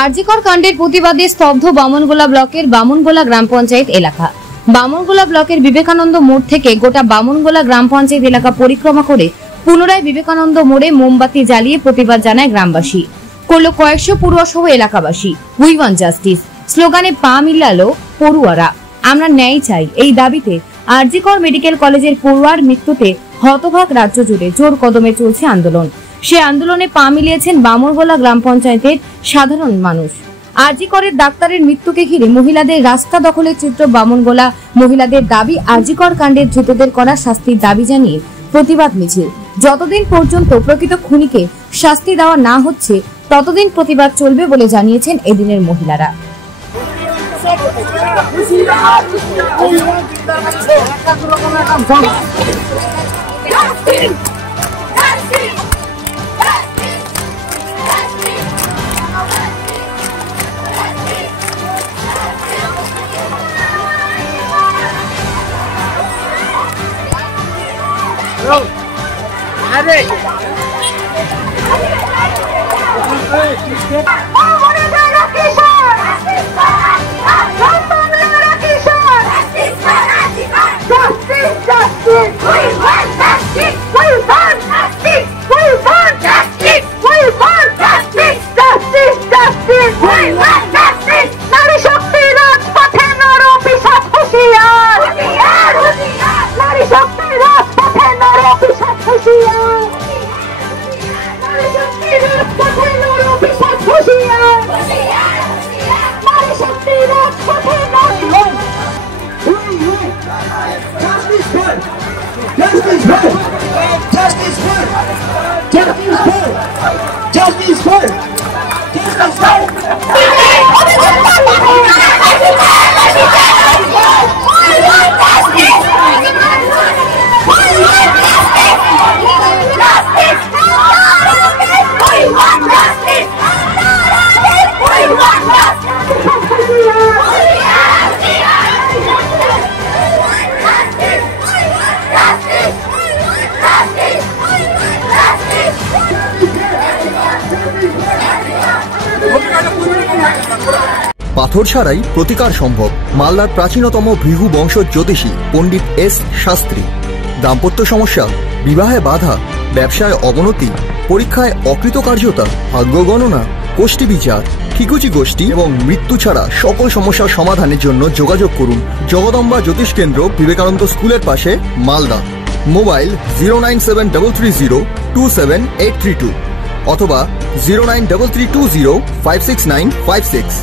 আরজিকর কাণ্ডের প্রতিবাদে স্তব্ধ বামনগোলা ব্লকের বামনগোলা গ্রাম পঞ্চায়েত এলাকা। বামনগোলা ব্লকের বিবেকানন্দ মোড় থেকে গোটা বামনগোলা গ্রাম পঞ্চায়েত এলাকা পরিক্রমা করে পুনরায় বিবেকানন্দ মোড়ে মোমবাতি জ্বালিয়ে প্রতিবাদ জানায় গ্রামবাসী, করল কয়েকশো পড়ুয়া সহ এলাকাবাসী। উই ওয়ান্ট জাস্টিস স্লোগানে পা মিলালো পড়ুয়ারা। আমরা ন্যায় চাই এই দাবিতে আরজিকর মেডিকেল কলেজের পড়ুয়ার মৃত্যুতে হতভাগ রাজ্য জুড়ে জোর কদমে চলছে আন্দোলন। সে আন্দোলনে পা মিলিয়েছেন বামনগোলা গ্রাম পঞ্চায়েতের সাধারণ মানুষ। আরজিকরের ডাক্তারের মৃত্যুকে ঘিরে মহিলাদের রাস্তা দখলের চিত্র বামনগোলা। মহিলাদের দাবি আরজিকর কাণ্ডের ধৃতদের করা শাস্তির দাবি জানিয়ে প্রতিবাদ মিছিল। যতদিন পর্যন্ত প্রকৃত খুনিকে শাস্তি দেওয়া না হচ্ছে ততদিন প্রতিবাদ চলবে বলে জানিয়েছেন এদিনের মহিলারা। পাথর ছাড়াই প্রতিকার সম্ভব। মালদার প্রাচীনতম ভৃগু বংশ জ্যোতিষী পণ্ডিত এস শাস্ত্রী। দাম্পত্য সমস্যা, বিবাহে বাধা, ব্যবসায় অবনতি, পরীক্ষায় অকৃতকার্যতা, ভাগ্য গণনা, গোষ্ঠী বিচার, ঠিকুচি গোষ্ঠী এবং মৃত্যু ছাড়া সকল সমস্যার সমাধানের জন্য যোগাযোগ করুন জগদম্বা জ্যোতিষ কেন্দ্র, বিবেকানন্দ স্কুলের পাশে, মালদা। মোবাইল 09733027832 অথবা 09332056956।